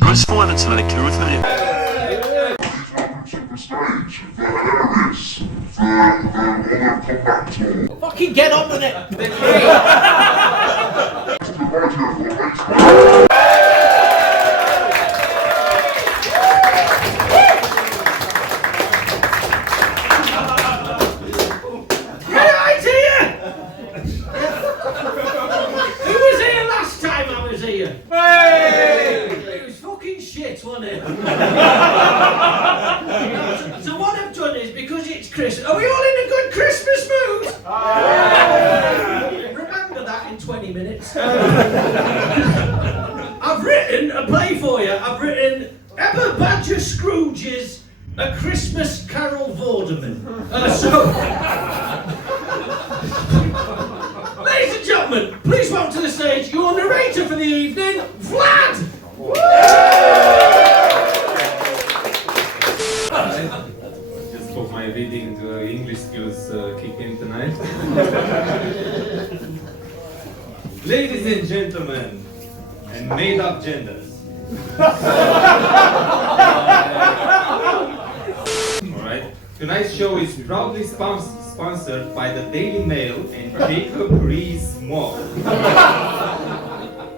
Correspondence lecture with me. Fucking get on with it! Right here! Who was here last time I was here? Hey! It was fucking shit, wasn't it? So what I've done is, because it's Christmas, are we all in a good Christmas mood? Remember that in 20 minutes. I've written a play for you. I've written Ebebadger Scrooge's A Christmas Carol Vorderman. Ladies and gentlemen, please welcome to the stage your narrator for the evening, Vlad! Just hope my reading English skills kick in tonight. Ladies and gentlemen, and made-up genders. Alright, tonight's show is proudly sponsored by the Daily Mail and Jacob Rees-Mogg.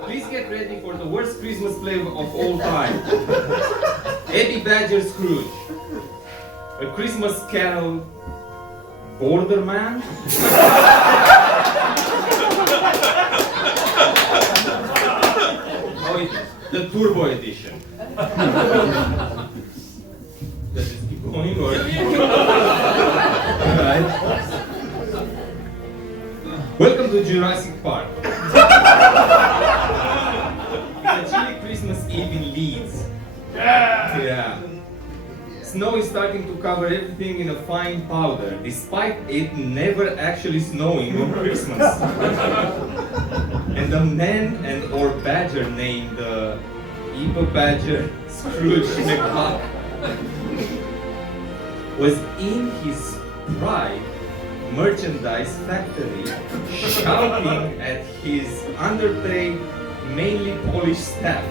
Please get ready for the worst Christmas play of all time. Ebebadger Scrooge. A Christmas Carol Vorderman. Oh, the Turbo Edition. Does this keep going or? Alright. Welcome to Jurassic Park. It's a chilly Christmas Eve in Leeds. Yeah. Snow is starting to cover everything in a fine powder, despite it never actually snowing on Christmas. And a man and or badger named Ebebadger Scrooge McDuck was in his pride merchandise factory shouting at his underpaid, mainly Polish staff.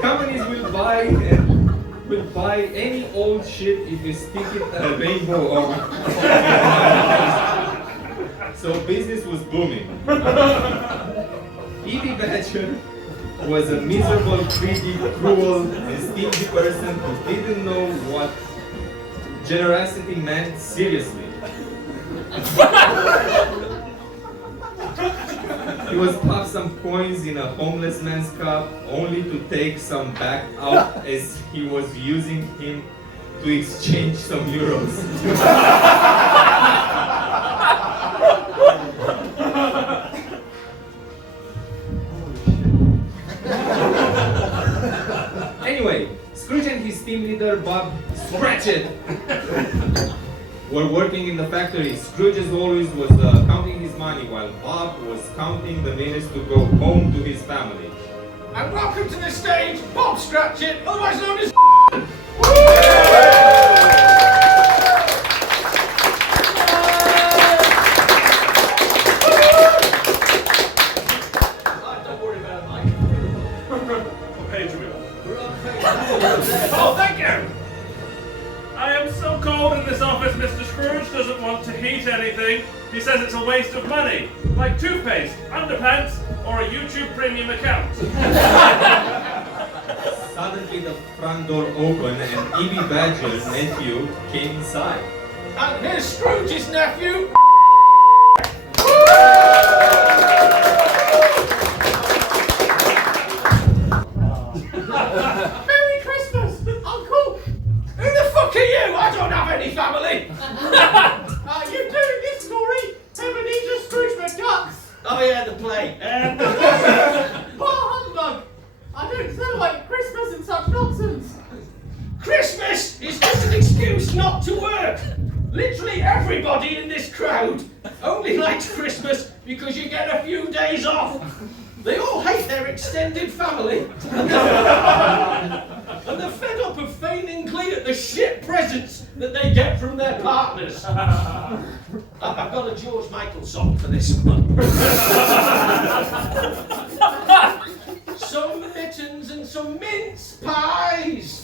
Companies will buy any old shit if you stick it a rainbow on. So business was booming. Ebebadger was a miserable, greedy, cruel, and stingy person who didn't know what generosity meant seriously. He was popped some coins in a homeless man's cup, only to take some back out as he was using him to exchange some euros. Anyway, Scrooge and his team leader, Bob Cratchit, were working in the factory. Scrooge, as always, was counting his money, while Bob was counting the minutes to go home to his family. And welcome to the stage, Bob Scratchit, otherwise known as Don't worry about it, Mike. What page are we on? We're on page 4. Oh, thank you! I am so cold in this office, Mr. Scrooge doesn't want to heat anything. He says it's a waste of money. Like toothpaste, underpants, or a YouTube premium account. Suddenly the front door opened and Ebebadger's nephew came inside. And here's Scrooge's nephew. Merry Christmas, Uncle! Who the fuck are you? I don't have any family! You do this story, Ebenezer Scrooge McDucks! Oh yeah, the play. Bah humbug! I don't celebrate Christmas and such nonsense! Christmas is just an excuse not to work. Literally everybody in this crowd only likes Christmas because you get a few days off. They all hate their extended family. And they're fed up of feigning glee at the shit presents that they get from their partners. I've got a George Michael song for this one. Some mittens and some mince pies.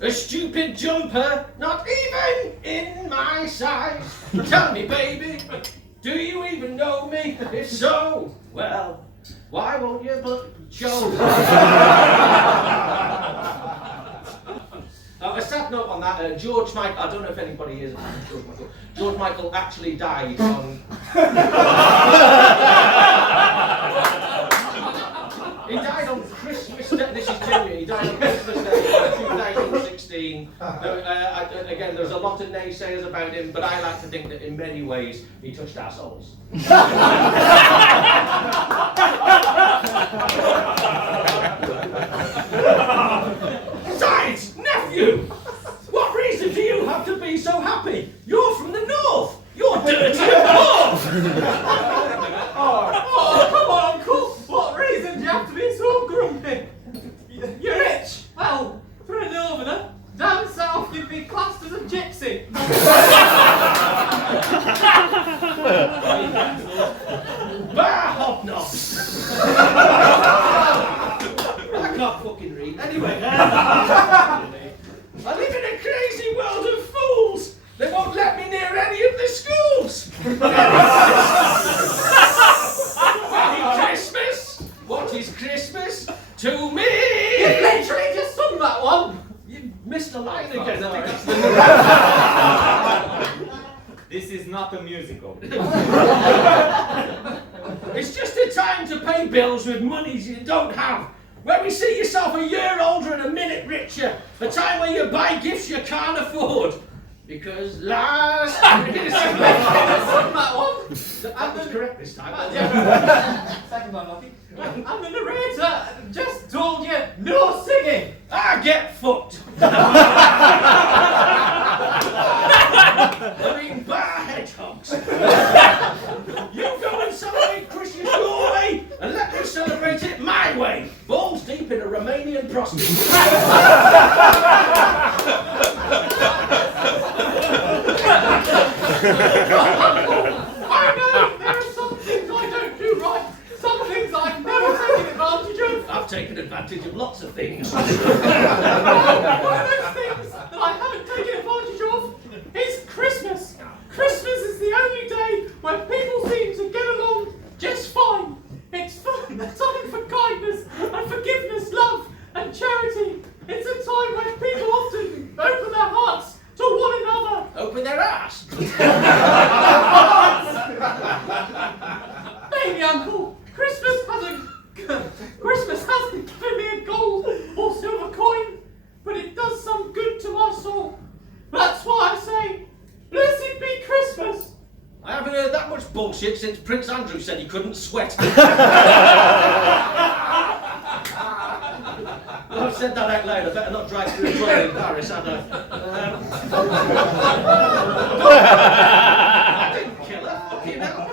A stupid jumper, not even in my size. Tell me, baby, do you even know me? If so, well, why won't you but show? A sad note on that, George Michael, I don't know if anybody is George Michael. George Michael actually died on... He died on Christmas Day, this is genuine, he died on Christmas Day 2016. Again, there's a lot of naysayers about him, but I like to think that in many ways he touched our souls. Besides, nephew, what reason do you have to be so happy? You're from the north. You're dirty and poor. Oh, come on, Uncle. What reason do you have to be so grumpy? You're rich. Well, for a northerner, down south you'd be classed as a gypsy. Bah, hobnobs. I can't fucking read. Anyway, I live in a crazy world of fools. They won't let me near any of the schools. Christmas? What is Christmas to me? You literally just sung that one. You missed a line again. I think that's the... This is not a musical. It's just a time to pay bills with monies you don't have. Where we see yourself a year older and a minute richer. A time where you buy gifts you can't afford. Because last Christmas... that one. That was correct this time. Second one, lucky. And the narrator just told you no singing. I get fucked. I mean, bar hedgehogs. You go and celebrate Christmas your way, and let me celebrate it my way. Balls deep in a Romanian prostitute. I know there are some things I don't do right. Some things I've never taken advantage of. I've taken advantage of lots of things. One of those things that I haven't taken advantage of is Christmas. Christmas is the only day where people seem to get along just fine. It's fun, a time for kindness and forgiveness, love and charity. It's a time when people often open their hearts to one another. Open their ass. Maybe, Uncle, Christmas hasn't given me a gold or silver coin, but it does some good to my soul. That's why I say, blessed be Christmas. I haven't heard that much bullshit since Prince Andrew said he couldn't sweat. I've said that out loud. I better not drive through a toilet in Paris, had I? I didn't kill her. Fucking hell.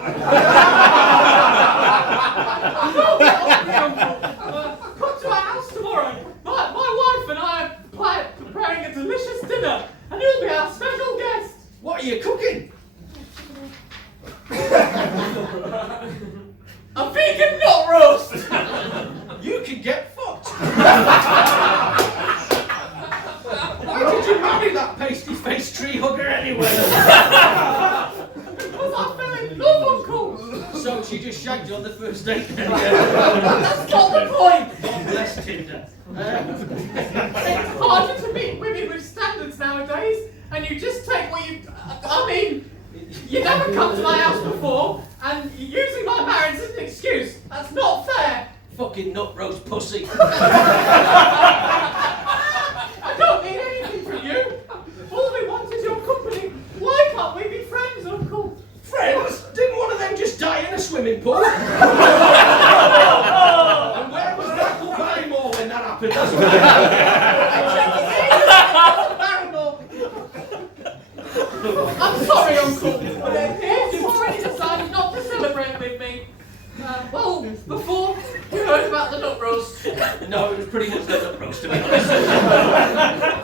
Come to our house tomorrow. My wife and I are preparing a delicious dinner, and you'll be our special guest. What are you cooking? A vegan nut roast. You can get fucked. Why did you marry that pasty-faced tree hugger anyway? Because I fell in love, Uncle. So she just shagged you on the first date then? That's not the point. God bless Tinder. It's harder to meet women with standards nowadays, and you just take what you... I mean, you never come to my house before, and you're using my marriage as an excuse. That's not fair. Fucking nut roast pussy. I don't need anything from you. All we want is your company. Why can't we be friends, Uncle? Friends? Didn't one of them just die in a swimming pool? And where was Michael Barrymore when that happened? That's I'm sorry, Uncle, but it appears you've already decided not to celebrate with me. Well, before you heard about the nut roast, No, it was pretty much that approach, to be honest.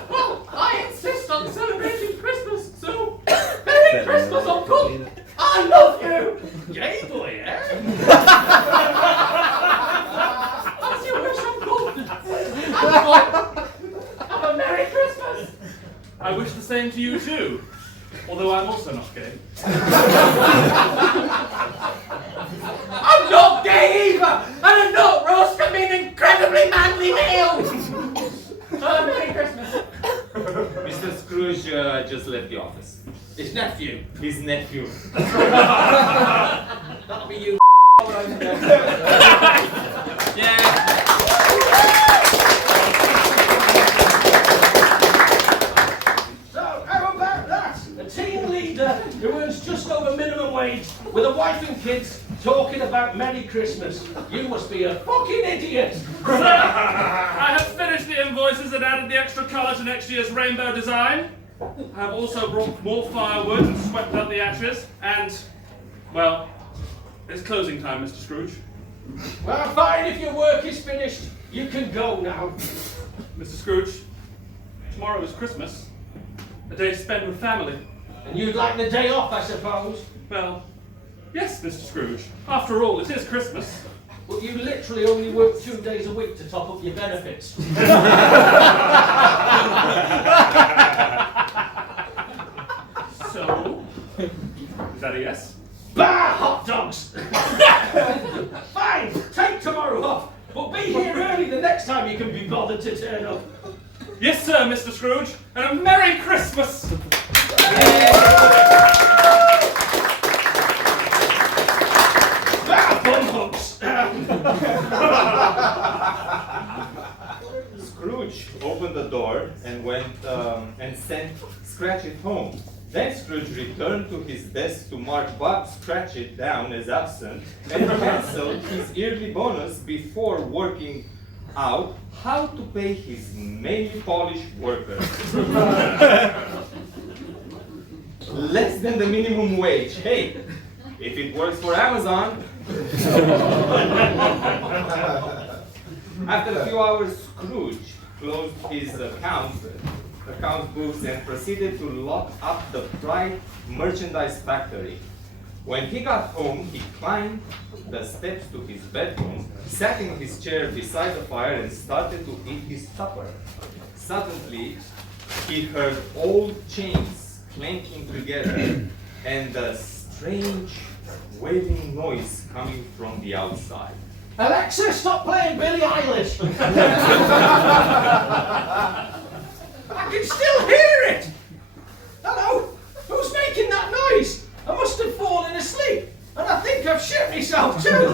Well, I insist on celebrating Christmas, so Merry Christmas, Uncle! I love you! Yay, boy, eh? As you wish, Uncle! Have a Merry Christmas! I wish the same to you too, although I'm also not gay. I'm not gay either! And a nut roast can be an incredibly manly meal! Merry Christmas! Mr. Scrooge just left the office. His nephew. His nephew. That'll be you, over there. Yeah. So, how about that? A team leader who earns just over minimum wage with a wife and kids talking about Merry Christmas. You must be a fucking idiot. I have finished the invoices and added the extra colour to next year's rainbow design. I have also brought more firewood and swept out the ashes, and, well, it's closing time, Mr. Scrooge. Well, fine, if your work is finished, you can go now. Mr. Scrooge, tomorrow is Christmas, a day spent with family. And you'd like the day off, I suppose? Well, yes, Mr. Scrooge. After all, it is Christmas. But you literally only work 2 days a week to top up your benefits. So, is that a yes? Bah, hot dogs! Fine, take tomorrow off, but be here early the next time you can be bothered to turn up. Yes, sir, Mr. Scrooge, and a Merry Christmas! Bah, bum hooks! Scrooge opened the door and went and sent Scratchit home. Then Scrooge returned to his desk to mark Bob Scratchit down as absent and canceled his yearly bonus before working out how to pay his many Polish workers. Less than the minimum wage. Hey, if it works for Amazon. After a few hours, Scrooge closed his account books and proceeded to lock up the Pride merchandise factory. When he got home, he climbed the steps to his bedroom, sat in his chair beside the fire and started to eat his supper. Suddenly, he heard old chains clanking together and a strange wailing noise coming from the outside. Alexa, stop playing Billie Eilish! I can still hear it! Hello? Who's making that noise? I must have fallen asleep, and I think I've shit myself too!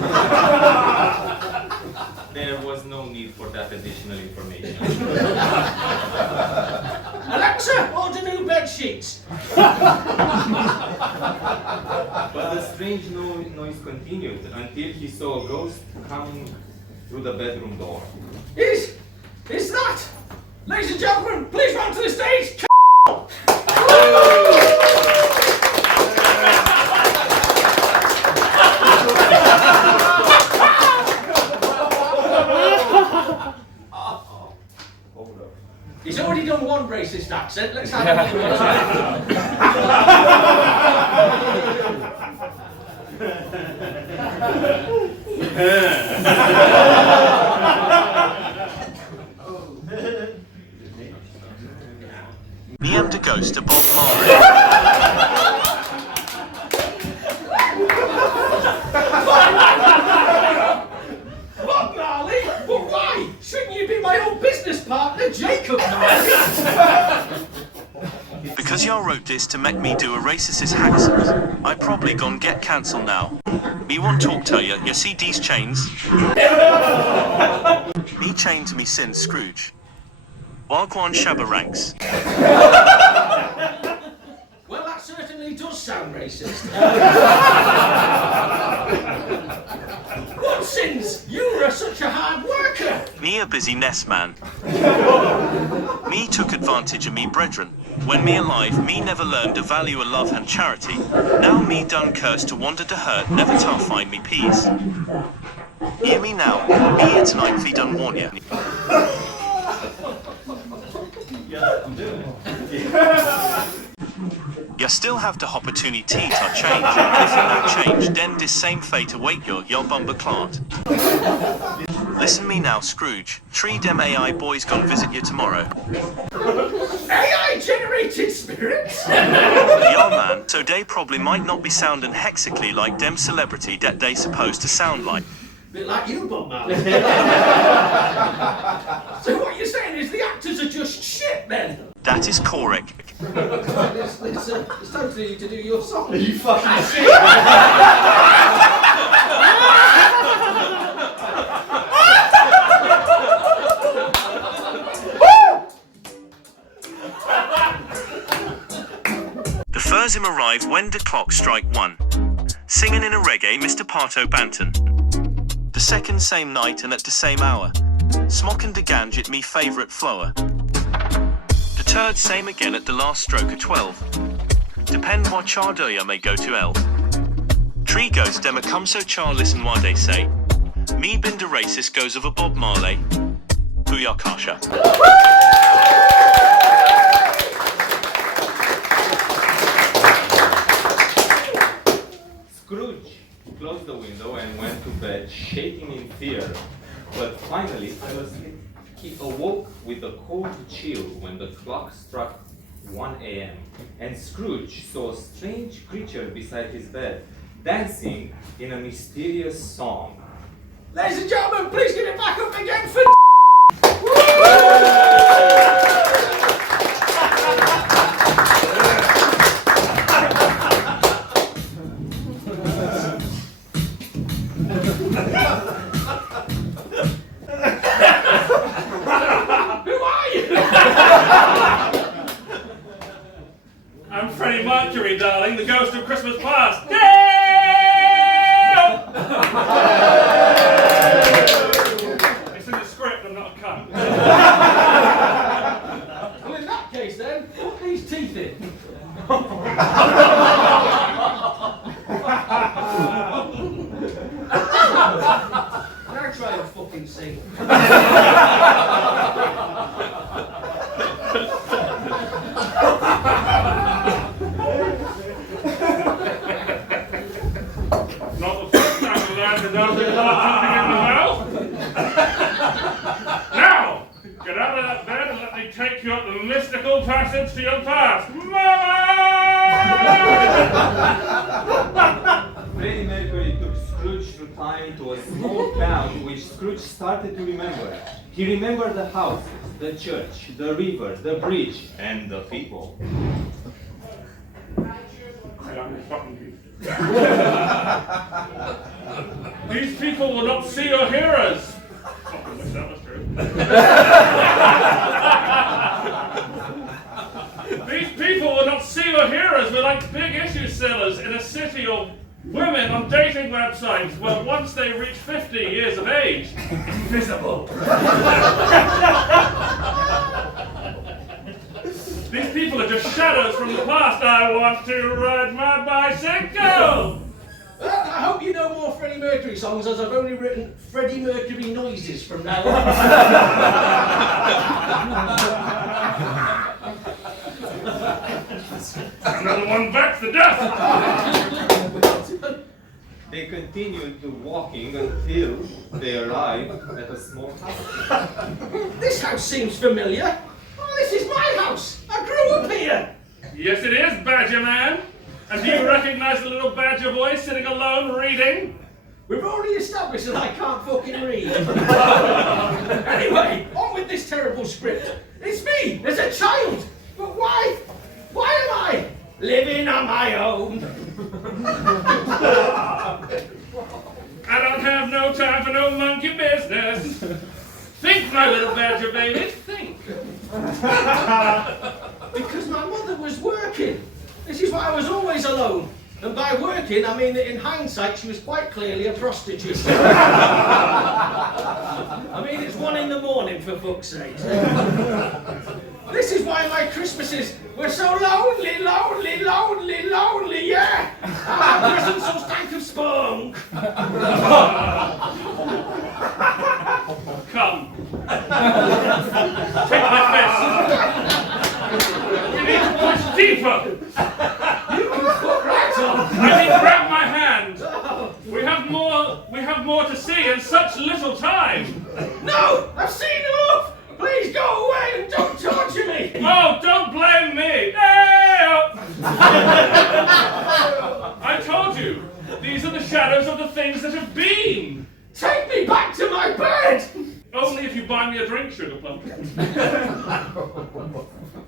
There was no need for that additional information. Alexa, order new bed sheets! But the strange noise continued until he saw a ghost coming through the bedroom door. Is that? Ladies and gentlemen, please run to the stage! He's already done one racist accent, let's have another Me am the ghost of Bob Marley. Bob Marley? But why? Shouldn't you be my old business partner, Jacob Marley? Because y'all wrote this to make me do a racist accent, I probably gon' get cancelled now. Me want talk to you see these chains? Me chained to me sin Scrooge. Wagwan Shabba ranks. Well, that certainly does sound racist. What sins? You are such a hard worker. Me a busy nest man. Me took advantage of me brethren. When me alive, me never learned the value of love and charity. Now me done cursed to wander to hurt, never to find me peace. Hear me now. Me here tonight fi done warn you. You still have the opportunity to change. If you no change, then this same fate await your bumper clot. Listen me now, Scrooge. Three dem AI boys gonna visit you tomorrow. AI generated spirits? Yeah, man. So they probably might not be sounding hexically like them celebrity that they supposed to sound like. Bit like you, Bob Marley. So what you're saying is the actors are just shit then? That is correct. It's time for you to do your song. You fucking shit. The first him arrived when the clock strike 1. Singing in a reggae, Mr. Parto Banton. The second same night and at the same hour. Smocking the ganj at me favourite flower. The third same again at the last stroke of 12. Depend what char do ya may go to L. Tree goes dem a come so char listen what they say. Me bin the racist goes of a Bob Marley. Booyah Kasha. Scrooge closed the window and went to bed, shaking in fear. But finally fell asleep. He awoke with a cold chill when the clock struck 1 a.m. and Scrooge saw a strange creature beside his bed, dancing in a mysterious song. Ladies and gentlemen, please give it back up again for I'm Freddie Mercury, darling, the ghost of Christmas past. It's in the script, I'm not a cunt. Well, in that case then, put these teeth in. Now try and fucking sing. Not the first time I've learned to know there's not something in the mouth. Now, get out of that bed and let me take you up the mystical passage to your past. Mama! Freddie Mercury took Scrooge through time to a small town which Scrooge started to remember. He remembered the houses, the church, the river, the bridge, and the people. These people will not see or hear us. Fucking wish that was true. These people will not see or hear us. We're like big issue sellers in a city of women on dating websites where once they reach 50 years of age, it's visible. These people are just shadows from the past. I want to ride my bicycle! I hope you know more Freddie Mercury songs, as I've only written Freddie Mercury noises from now on. Another one bites the dust! They continued walking until they arrived at a small house. This house seems familiar. Oh, this is my house. I grew up here. Yes, it is, Badger Man. And do you recognize the little Badger boy sitting alone reading? We've already established that I can't fucking read. Anyway, on with this terrible script. It's me, as a child. But why? Why am I living on my own? I don't have no time for no monkey business. Think, my little Badger baby, think. Because my mother was working. This is why I was always alone. And by working, I mean that in hindsight, she was quite clearly a prostitute. I mean, it's 1 a.m, for fuck's sake. This is why my Christmases were so lonely, lonely, lonely, lonely, yeah! And my presents so stank of spunk. Take my fist. You need to push deeper. I mean, grab my hand. We have more to see in such little time. No! I've seen enough! Please go away and don't torture me! Oh, don't blame me. Hey! I told you, these are the shadows of the things that have been. Take me back to my bed! Only if you buy me a drink, Sugar Plum.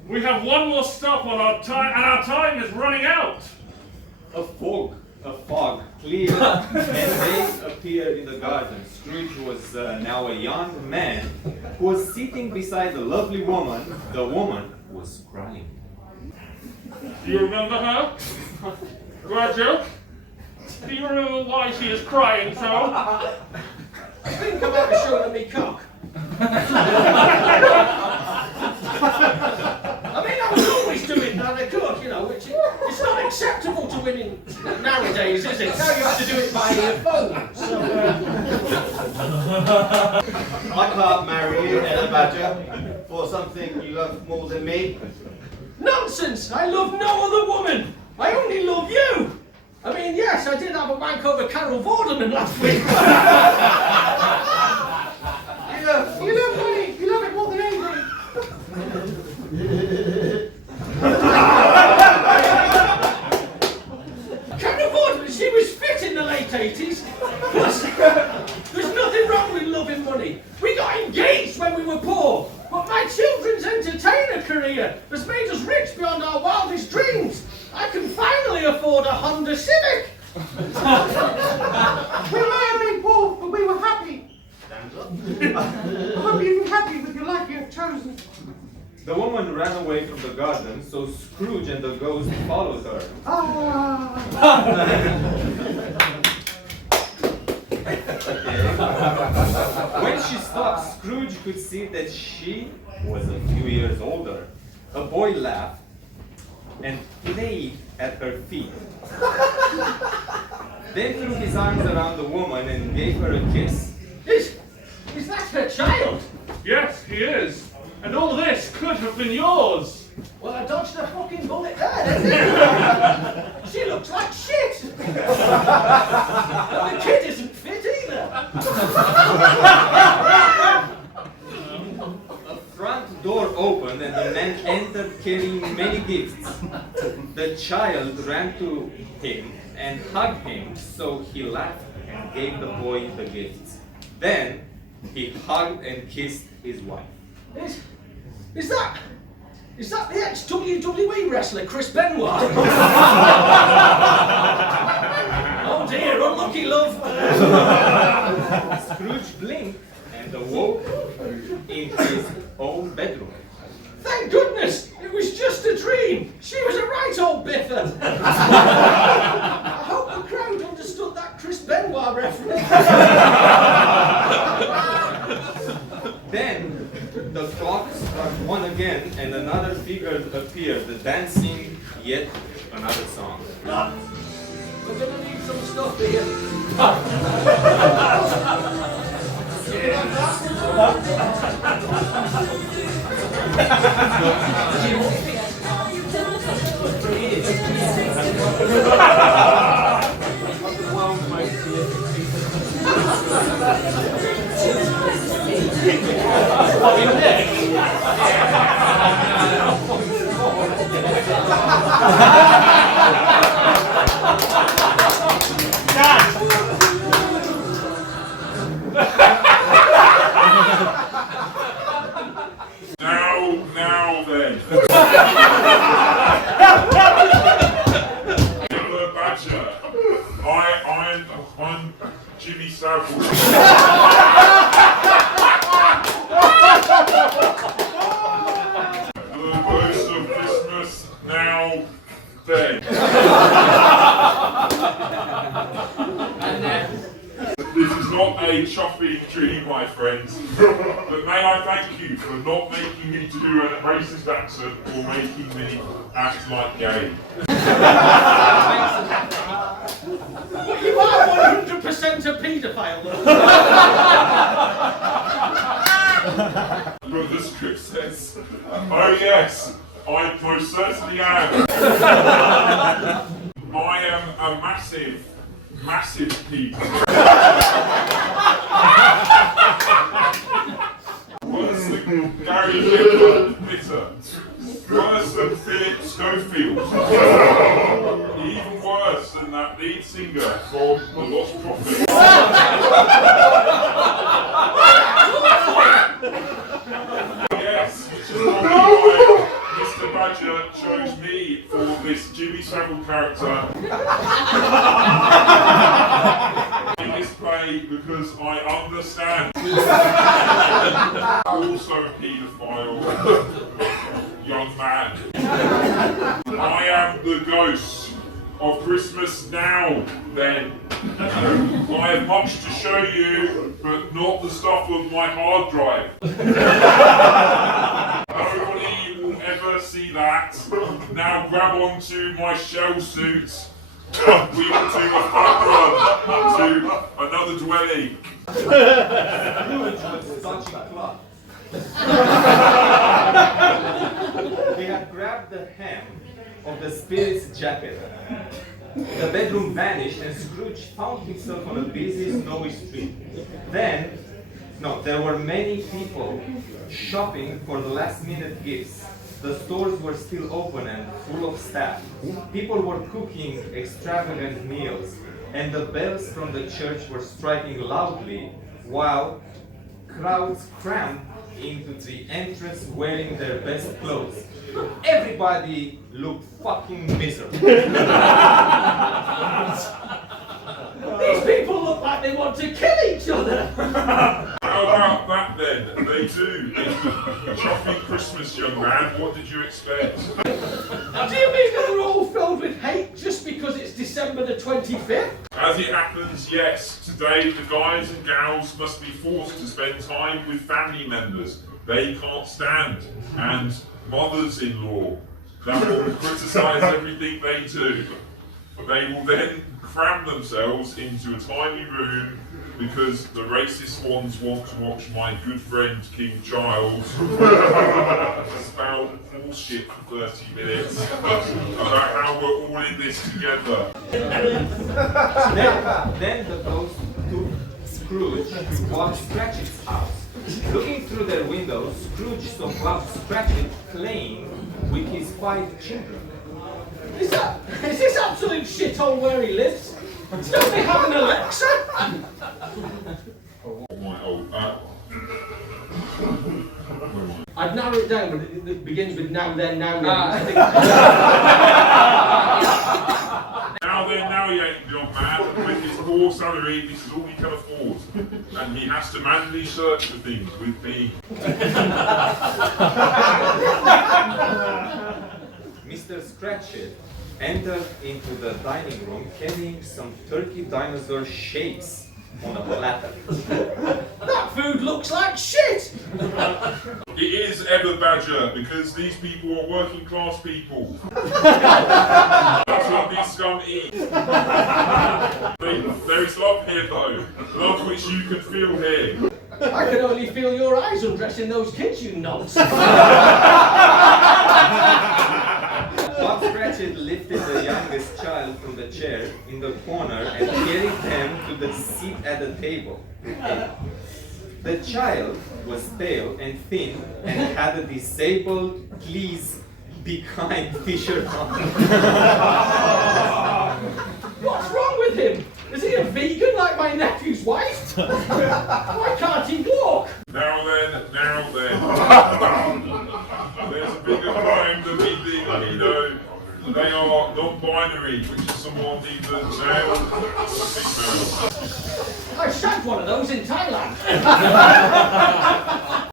We have one more stop on our time, and our time is running out. A fog cleared, and they appeared in the garden. Scrooge was now a young man who was sitting beside a lovely woman. The woman was crying. Do you remember her? Roger? Do you remember why she is crying so? I think I might have shown her me cock. I mean, I was always doing that, I could, you know, which it's not acceptable to women nowadays, is it? Now you have to do it by your phone. So, I can't marry you, Ebebadger, for something you love more than me. Nonsense! I love no other woman! I only love you! I mean, yes, I did have a wank over Carol Vorderman last week. You love money. You love it more than anything. Carol Vorderman, she was fit in the late 80s. Plus, there's nothing wrong with loving money. We got engaged when we were poor, but my children's entertainer career has made us rich beyond our wildest dreams. I can finally afford a Honda Civic. We may have been poor, but we were happy. Stands up. I hope you've been happy with your life you have chosen. The woman ran away from the garden, so Scrooge and the ghost followed her. When she stopped, Scrooge could see that she was a few years older. A boy laughed and played at her feet. Then threw his arms around the woman and gave her a kiss. Is that her child? Yes, he is. And all this could have been yours. Well, I dodged a fucking bullet there, didn't I? She looks like shit. And the kid isn't fit either. A front door opened and the man entered carrying many gifts. The child ran to him and hugged him, so he laughed and gave the boy the gifts. Then he hugged and kissed his wife. Is that the ex-WWE wrestler Chris Benoit? Oh dear, unlucky love. Scrooge blinked and awoke in his own bedroom. Thank goodness, it was just a dream. She was a right old biffer. I hope the crowd understood that Chris Benoit reference. Then the clock struck one again and another figure appeared, dancing yet another song. We're gonna need some stuff here. Now then. Ebebadger. I'm Jimmy Savile. The ghost of Christmas, now then. This is not a chuffing dream, my friends, but may I thank you for not making me do a racist accent or making me act like gay. But you are 100% a paedophile, though. But the script says, oh yes, I most certainly am. I am a massive, massive peep. Worse than Gary Lineker, bitter. Worse than Philip Schofield. Even worse than that lead singer from The Lost Prophets. Yes, which is probably why Mr. Badger chose me for this Jimmy Savile character in this play because I understand. Also a paedophile young man. I am the ghost of Christmas now, then. I have much to show you, but not the stuff on my hard drive. Nobody will ever see that. Now grab onto my shell suit. And we will do a fun run to another dwelling. He had grabbed the hem of the spirit's jacket. The bedroom vanished and Scrooge found himself on a busy, snowy street. There were many people shopping for the last-minute gifts. The stores were still open and full of staff. People were cooking extravagant meals, and the bells from the church were striking loudly, while crowds crammed into the entrance wearing their best clothes. Everybody looked fucking miserable. These people look like they want to kill each other. How about that then? They do. A chopping Christmas, young man. What did you expect? Do you mean that they're all filled with hate just because it's December the 25th? As it happens, yes. Today, the guys and gals must be forced to spend time with family members they can't stand, and mothers-in-law that will criticise everything they do. They will then cram themselves into a tiny room because the racist ones want to watch my good friend King Charles spout bullshit for 30 minutes about how we're all in this together. Then the ghost took Scrooge to Bob Cratchit's house. Looking through their windows, Scrooge saw Bob Cratchit playing with his 5 children. Is this absolute shithole where he lives? Don't they have an Alexa? Oh my old I'd narrow it down, but it begins with now then, now then. Now then, now he ain't young man. With his poor salary, this is all he can afford. And he has to manually search for things with me. Mr. Scratchit entered into the dining room carrying some turkey dinosaur shapes on a platter. That food looks like shit! It is Ebebadger because these people are working class people. That's what these scum eat. There is love here though, love which you can feel here. I can only feel your eyes undressing those kids, you nonce. Bob Cratchit lifted the youngest child from the chair in the corner and carried them to the seat at the table. The child was pale and thin and had a disabled "Please be kind" t-shirt on. What's wrong with him? Is he a vegan like my nephew's wife? Why can't he walk? Now then. There's a bigger crime than me being a pedo. They are non-binary, which is someone either male or female. I shagged one of those in Thailand.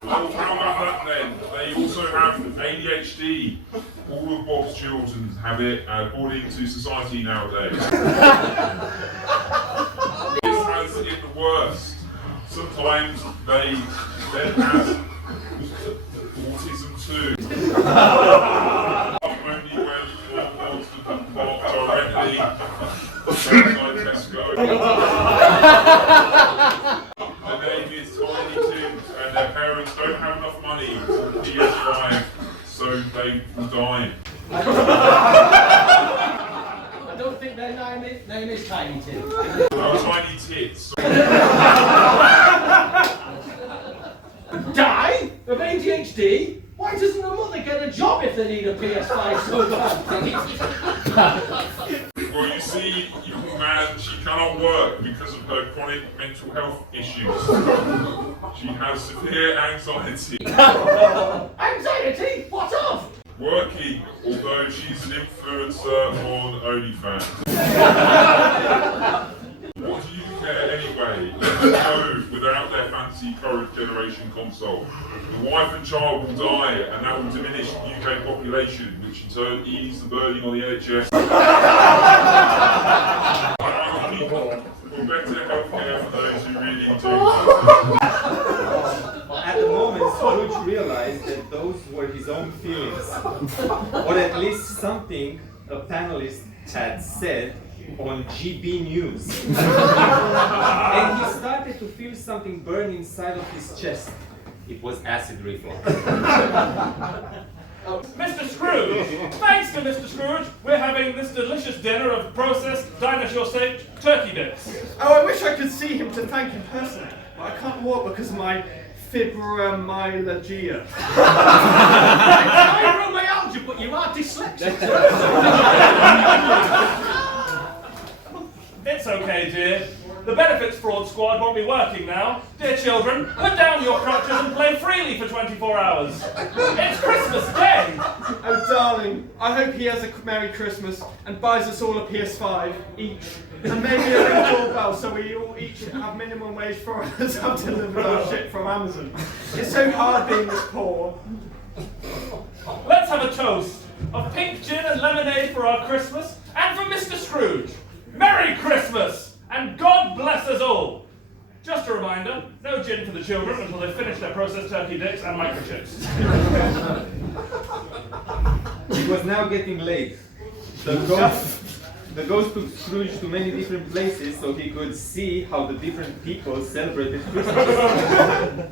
Well, how about that then? They also have ADHD. All of Bob's children have it, according to society nowadays. This has it the worst. Sometimes they then have autism too. Only when one wants to bark directly outside Tesco. The name is Tiny Tim, and their parents don't tiny tits. No tiny tits. Die of ADHD? Why doesn't a mother get a job if they need a PS5 so bad? Well, you see, young man, she cannot work because of her chronic mental health issues. She has severe anxiety. Anxiety? What of? Working, although she's an influencer on OnlyFans. What do you care anyway? Let them go without their fancy current generation console. The wife and child will die, and that will diminish the UK population, which in turn ease the burden on the NHS. For better healthcare for those who really do. At the moment, Scrooge realized that those were his own feelings, or at least something a panelist had said on GB News. And he started to feel something burn inside of his chest. It was acid reflux. Mr. Scrooge! Thanks to Mr. Scrooge, we're having this delicious dinner of processed dinosaur-shaped turkey bits. Oh, I wish I could see him to thank him personally, but I can't walk because of my fibromyalgia. Fibromyalgia, but you are dyslexic. It's okay, dear. The Benefits Fraud Squad won't be working now. Dear children, put down your crutches and play freely for 24 hours. It's Christmas Day! Oh, darling, I hope he has a Merry Christmas and buys us all a PS5 each. And maybe a ring doorbell so we all each have minimum wage for us have delivered our shit from Amazon. It's so hard being this poor. Let's have a toast of pink gin and lemonade for our Christmas and for Mr. Scrooge. Merry Christmas! And God bless us all! Just a reminder, no gin for the children until they finish their processed turkey dicks and microchips. It was now getting late. The ghost took Scrooge to many different places so he could see how the different people celebrated Christmas.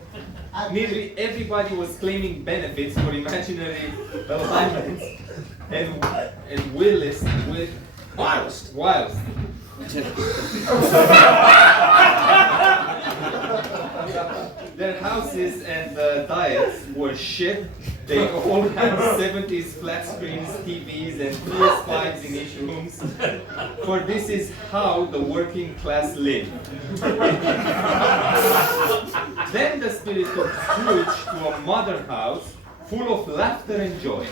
Nearly everybody was claiming benefits for imaginary alignments and whilst their houses and diets were shit. They all had 70s flat screens, TVs, and PS5s in each room. For this is how the working class lived. Then the spirit took Scrooge to a modern house full of laughter and joy.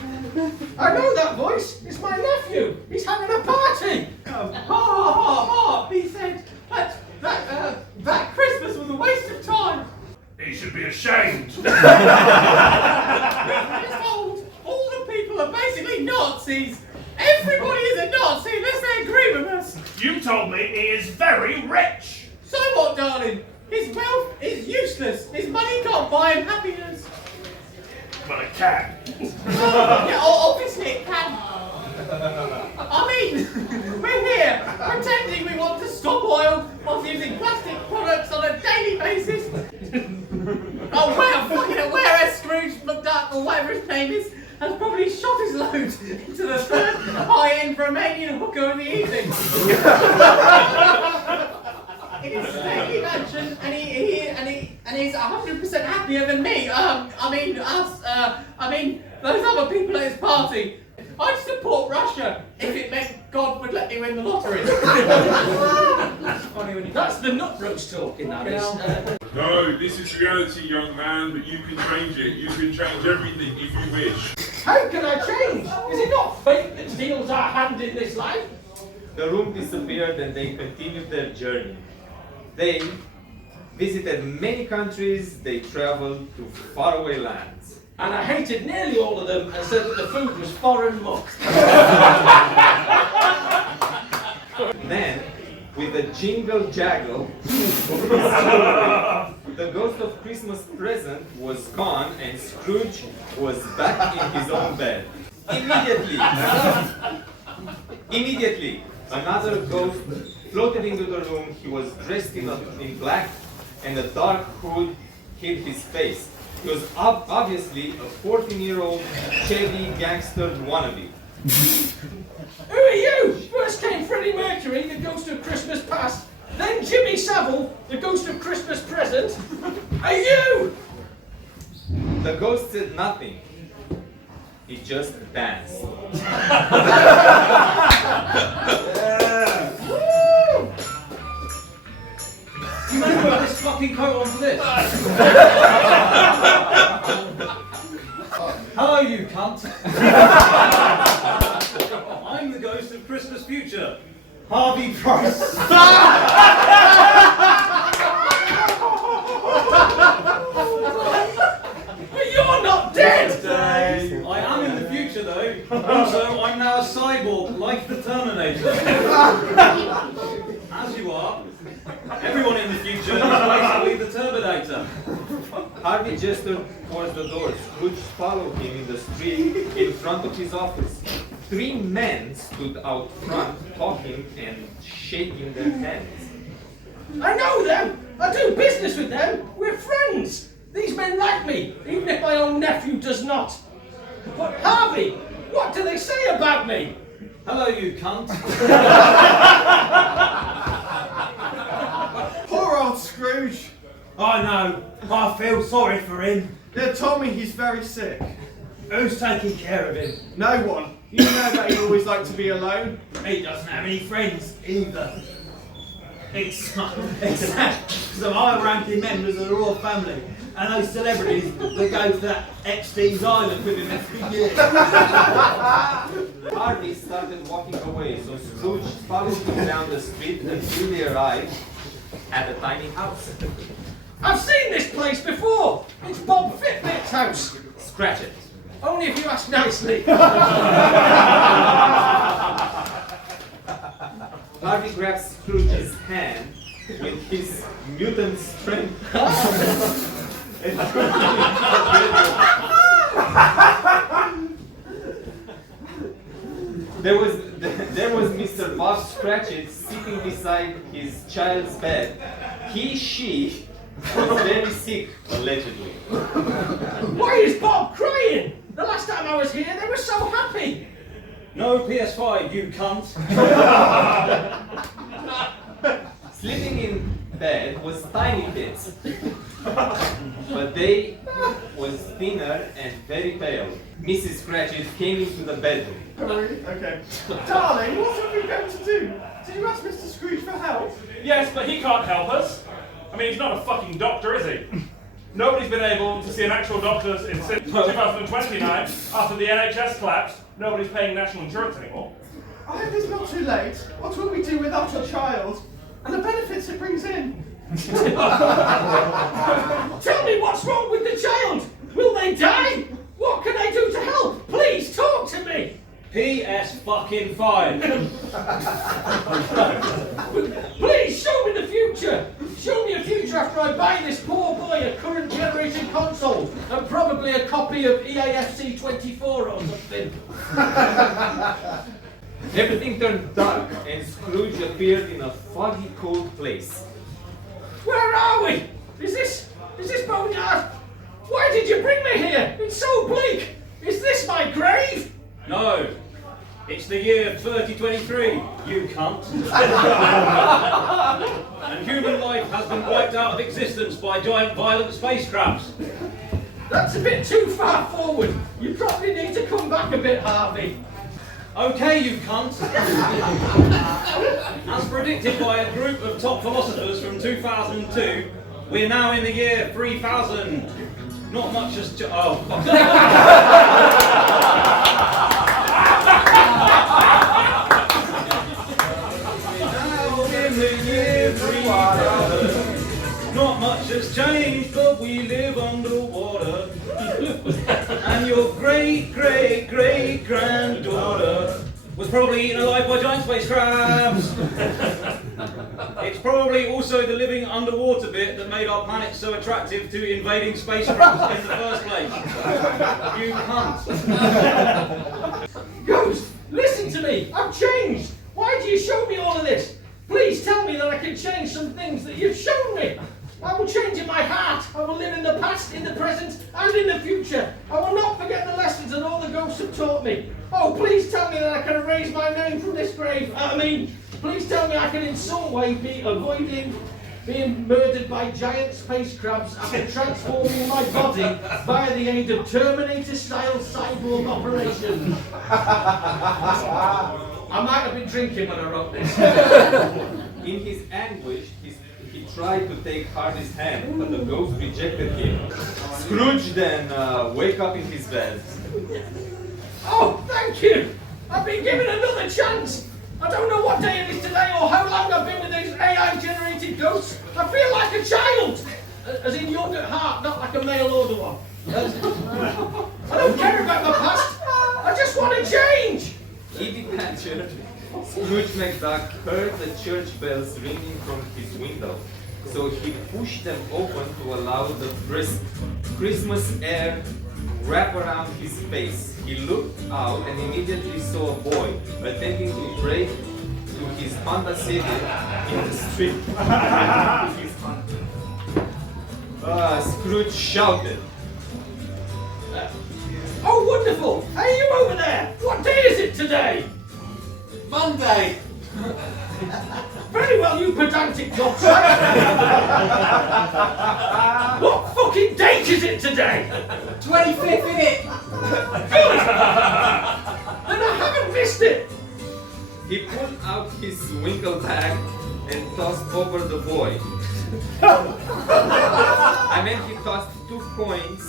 I know that voice. It's my nephew. He's having a party. He said that Christmas was a waste of time. He should be ashamed. He's told all the people are basically Nazis. Everybody is a Nazi unless they agree with us. You told me he is very rich. So what, darling? His wealth is useless. His money can't buy him happiness. Well, it can. Yeah, obviously it can. I mean, we're here pretending we want to stop oil whilst using plastic products on a daily basis. Oh, where Scrooge McDuck, or whatever his name is, has probably shot his load into the third high-end Romanian hooker of the evening. In his stately mansion, and he's 100% happier than me. Those other people at his party. I'd support Russia if it meant God would let me win the lottery. That's funny when you. That's the nut roast talking, that is. No, this is reality, young man, but you can change it. You can change everything if you wish. How can I change? Is it not fate that deals our hand in this life? The room disappeared and they continued their journey. They visited many countries, they traveled to faraway lands. And I hated nearly all of them and said that the food was foreign muck. Then, with a jingle jaggle, the ghost of Christmas present was gone and Scrooge was back in his own bed. Immediately, another ghost floated into the room. He was dressed in black and a dark hood hid his face. He was obviously a 14-year-old Chevy gangster wannabe. Who are you? First came Freddie Mercury, the ghost of Christmas Christmas past, then Jimmy Savile, the ghost of Christmas present, and you! The ghost said nothing. He just danced. You may put this fucking coat on for this. Hello, you cunt. I'm the ghost of Christmas future, Harvey Price. But you're not dead! I am in the future, though. Also, I'm now a cyborg, like the Terminator. As you are, everyone in the future is basically the Terminator. Harvey gestured towards the door. Scrooge followed him in the street in front of his office. 3 men stood out front, talking and shaking their hands. I know them! I do business with them! We're friends! These men like me, even if my own nephew does not. But Harvey, what do they say about me? Hello, you cunt. Poor old Scrooge. I know. I feel sorry for him. They told me he's very sick. Who's taking care of him? No one. You know that he always liked to be alone. He doesn't have any friends either. Exactly. Some high-ranking members of the royal family and those celebrities that go to that Epstein's Island with him every year. Harvey started walking away, so Scrooge followed him down the street until they arrived at a tiny house. I've seen this place before! It's Bob Fitbit's house! Scratch it. Only if you ask nicely. Harvey grabbed Scrooge's hand with his mutant strength. There was Mr. Bob Cratchit sitting beside his child's bed. She was very sick, allegedly. Why is Bob crying? The last time I was here, they were so happy. No PS5, you cunt. Sleeping in bed was Tiny Bits, but they was thinner and very pale. Mrs. Cratchit came into the bedroom. Okay. Darling, what are we going to do? Did you ask Mr. Scrooge for help? Yes, but he can't help us. I mean, he's not a fucking doctor, is he? Nobody's been able to see an actual doctor since 2029, after the NHS collapsed. Nobody's paying national insurance anymore. I hope it's not too late. What will we do without your child? And the benefits it brings in? Tell me what's wrong with the child! Will they die? What can I do to help? Please talk to me! PS fucking 5. Please show me the future! Show me a future after I buy this poor boy a current generation console and probably a copy of EAFC 24 or something. Everything turned dark and Scrooge appeared in a foggy, cold place. Where are we? Is this boneyard? Why did you bring me here? It's so bleak. Is this my grave? No. It's the year 3023, you cunt. And human life has been wiped out of existence by giant violent spacecrafts. That's a bit too far forward. You probably need to come back a bit, Harvey. Okay, you cunt. As predicted by a group of top philosophers from 2002, we're now in the year 3000. Not much has oh, fuck. Not much has changed, but we live underwater. And your great-great-great-granddaughter was probably eaten alive by giant space crabs. It's probably also the living underwater bit that made our planet so attractive to invading spacecrafts in the first place. You cunt. Ghost, listen to me. I've changed. Why do you show me all of this? Please tell me that I can change some things that you've shown me. I will change in my heart. I will live in the past, in the present, and in the future. I will not forget the lessons that all the ghosts have taught me. Oh, please tell me that I can erase my name from this grave. please tell me I can in some way be avoiding being murdered by giant space crabs after transforming my body via the aid of Terminator-style cyborg operations. I might have been drinking when I wrote this. In his anguish, he tried to take Hardy's hand, but the ghost rejected him. Scrooge then wake up in his bed. Oh, thank you! I've been given another chance! I don't know what day it is today or how long I've been with these AI-generated ghosts. I feel like a child! As in young at heart, not like a mail-order one. I don't care about my past. I just want to change! Ebebadger, Scrooge McDuck heard the church bells ringing from his window, so he pushed them open to allow the brisk Christmas air wrap around his face. He looked out and immediately saw a boy attempting to break to his Honda Civic in the street. Scrooge shouted. Oh, wonderful! Hey, you over there! What day is it today? Monday! Very well, you pedantic gobshite! What fucking date is it today? 25th, innit? Good! Then I haven't missed it! He pulled out his winkle bag and tossed over the boy. I meant he tossed 2 coins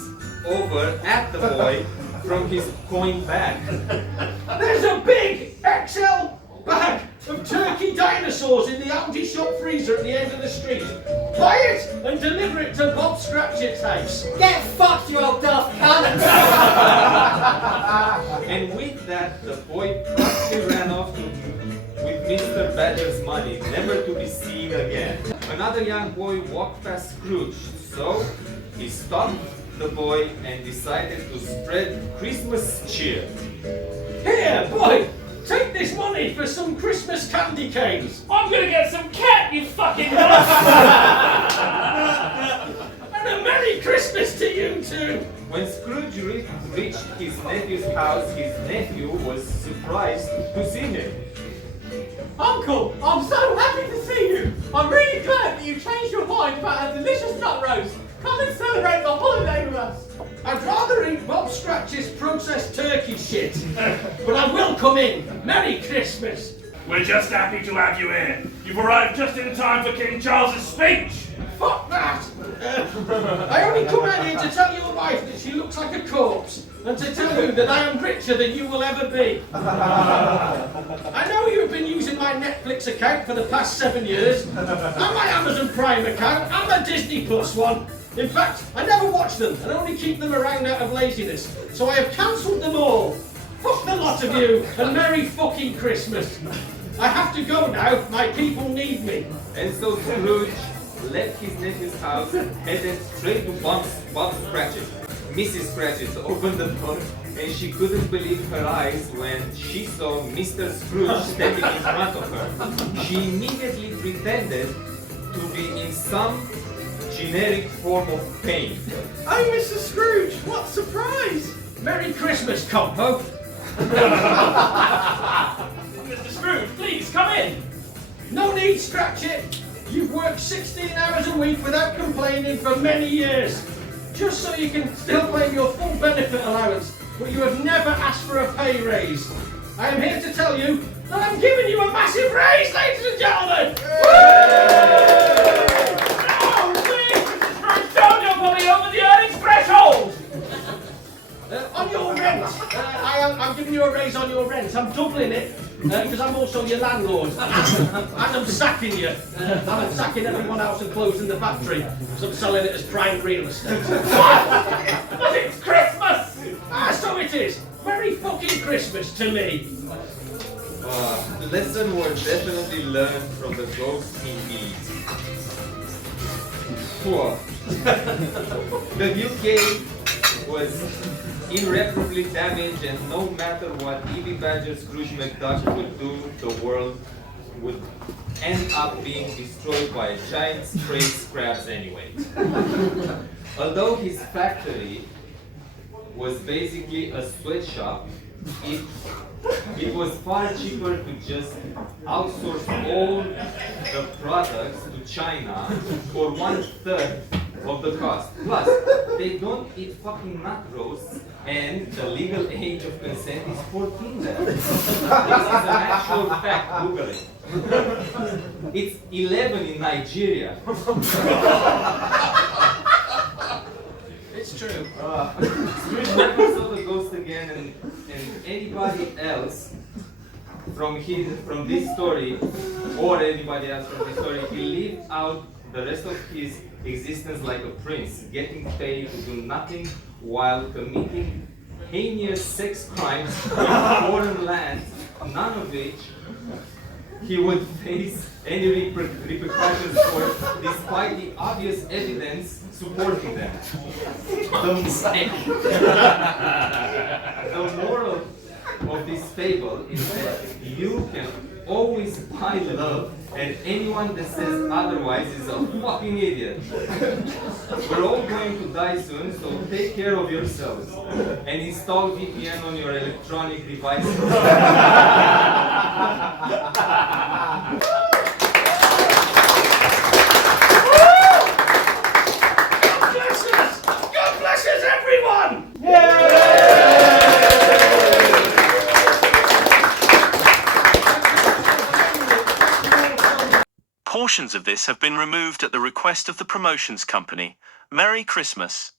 over at the boy from his coin bag. There's a big XL bag of turkey dinosaurs in the Aldi shop freezer at the end of the street. Buy it and deliver it to Bob Scratchett's house. Get fucked, you old daft cunt! And with that, the boy promptly ran off with Mr. Badger's money, never to be seen again. Another young boy walked past Scrooge, so he stopped the boy and decided to spread Christmas cheer. Here, boy! Take this money for some Christmas candy canes. I'm gonna get some cat, you fucking nuts! And a Merry Christmas to you too! When Scrooge reached his nephew's house, his nephew was surprised to see him. Uncle, I'm so happy to see you! I'm really glad that you changed your mind about our delicious nut roast. Come and celebrate the holiday with us! I'd rather eat Bob Scratch's processed turkey shit, but I will come in. Merry Christmas! We're just happy to have you here. You've arrived just in time for King Charles's speech. Fuck that! I only come out here to tell your wife that she looks like a corpse, and to tell you that I am richer than you will ever be. I know you've been using my Netflix account for the past 7 years, and my Amazon Prime account, and the Disney Plus one. In fact, I never watch them and only keep them around out of laziness, so I have cancelled them all. Fuck the lot of you, and Merry fucking Christmas. I have to go now, my people need me. And so Scrooge left his nephew's house and headed straight to Bob Scratchett. Mrs. Scratchett opened the door and she couldn't believe her eyes when she saw Mr. Scrooge standing in front of her. She immediately pretended to be in some generic form of pain. Oh, Mr. Scrooge, what surprise! Merry Christmas, Compo. Mr. Scrooge, please come in. No need, Scratchett. You've worked 16 hours a week without complaining for many years, just so you can still claim your full benefit allowance, but you have never asked for a pay raise. I am here to tell you that I'm giving you a massive raise, ladies and gentlemen! Oh, please, Mr. Scrooge, don't jump me over the earnings threshold. On your rent, I'm giving you a raise on your rent. I'm doubling it because I'm also your landlord, and I'm sacking you. And I'm sacking everyone else and closing the factory because I'm selling it as prime real estate. But it's Christmas. So it is. Merry fucking Christmas to me. The lesson was definitely learned from the ghost indeed. Poor. The UK was irreparably damaged, and no matter what Ebebadger Scrooge McDuck would do, the world would end up being destroyed by a giant stray scraps anyway. Although his factory was basically a sweatshop, it was far cheaper to just outsource all the products to China for 1/3 of the cost. Plus, they don't eat fucking nut roasts, and the legal age of consent is 14 there. This is an actual fact, Google it. It's 11 in Nigeria. It's true. Scrooge never saw the ghost again, and anybody else from this story, or anybody else from this story, he lived out the rest of his existence like a prince, getting paid to do nothing while committing heinous sex crimes in foreign lands, none of which he would face any repercussions for, despite the obvious evidence supporting them. The moral of this fable is that you can always buy love, and anyone that says otherwise is a fucking idiot. We're all going to die soon, so take care of yourselves and install VPN on your electronic devices. God bless us, everyone! Portions of this have been removed at the request of the promotions company. Merry Christmas.